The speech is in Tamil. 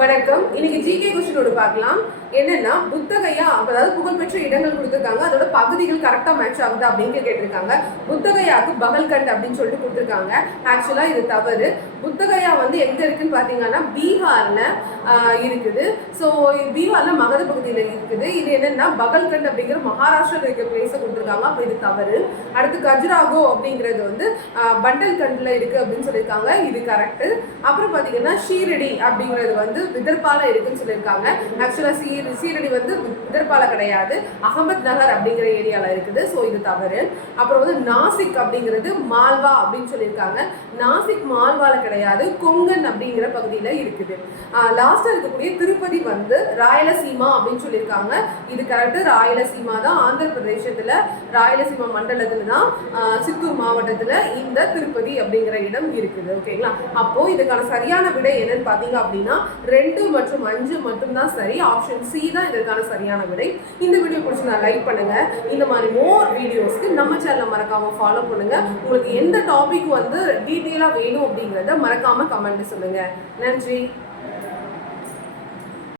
வணக்கம். இன்னைக்கு ஜிகே கொஸ்டினோட பார்க்கலாம். என்னன்னா புத்தகையா அதாவது புகழ்பெற்ற இடங்கள் கொடுத்துருக்காங்க, அதோட பகுதிகள் கரெக்டா மேட்ச் ஆகுது அப்படின்னு கேட்டிருக்காங்க. புத்தகையாவுக்கு பகல்கண்ட் அப்படின்னு சொல்லிட்டு கொடுத்துருக்காங்க. ஆக்சுவலா இது தவறு. புத்தகையா வந்து எங்க இருக்குன்னு பாத்தீங்கன்னா பீகார்ல இருக்குது. ஸோ பீகார்ல மகத பகுதியில் இருக்குது. இது என்னன்னா பகல்கண்ட் அப்படிங்கிற மகாராஷ்டிரா இருக்க பிளேஸை கொடுத்துருக்காங்க. அப்போ இது தவறு. அடுத்து கஜுராகோ அப்படிங்கிறது வந்து பண்டல்கண்ட்ல இருக்கு அப்படின்னு சொல்லியிருக்காங்க. இது கரெக்ட். அப்புறம் பாத்தீங்கன்னா ஷீரடி அப்படிங்கிறது வந்து விதர்பால இருக்குன்னு சொல்லியிருக்காங்க. ஆக்சுவலா சீரடி வந்து விதர்பால கிடையாது, அகமத் நகர் அப்படிங்கிற ஏரியால இருக்குது. ஸோ இது தவறு. அப்புறம் வந்து நாசிக் அப்படிங்கிறது மால்வா அப்படின்னு சொல்லியிருக்காங்க. நாசிக் மால்வால கிடையாது, கொங்கன் அப்படிங்கிற பகுதியில இருக்குது. லாஸ்டா இருக்கக்கூடிய திருப்பதி வந்து ராயலசீமா அப்படின்னு சொல்லியிருக்காங்க. இது கரெக்ட். ராயலசீமா தான் ஆந்திர பிரதேசத்துல ராயலசீமா மண்டலத்துல தான் சித்தூர் மாவட்டத்துல இந்த திருப்பதி அப்படிங்கிற இடம் இருக்குது. ஓகேங்களா? அப்போ இதுக்கான சரியான விடை என்னன்னு பாத்தீங்க அப்படின்னா 2 மற்றும் 5 மட்டும் தான் சரி. ஆப்ஷன் சி தான் இதற்கான சரியான விடை. இந்த வீடியோ பிடிச்சி நான் லைக் பண்ணுங்க. இந்த மாதிரி மோர் வீடியோஸ்க்கு நம்ம சேனலை மறக்காம ஃபாலோ பண்ணுங்க. உங்களுக்கு எந்த டாபிக் வந்து டீட்டெயிலா வேணும் அப்படிங்கிறத மறக்காம கமெண்ட் சொல்லுங்க. நன்றி.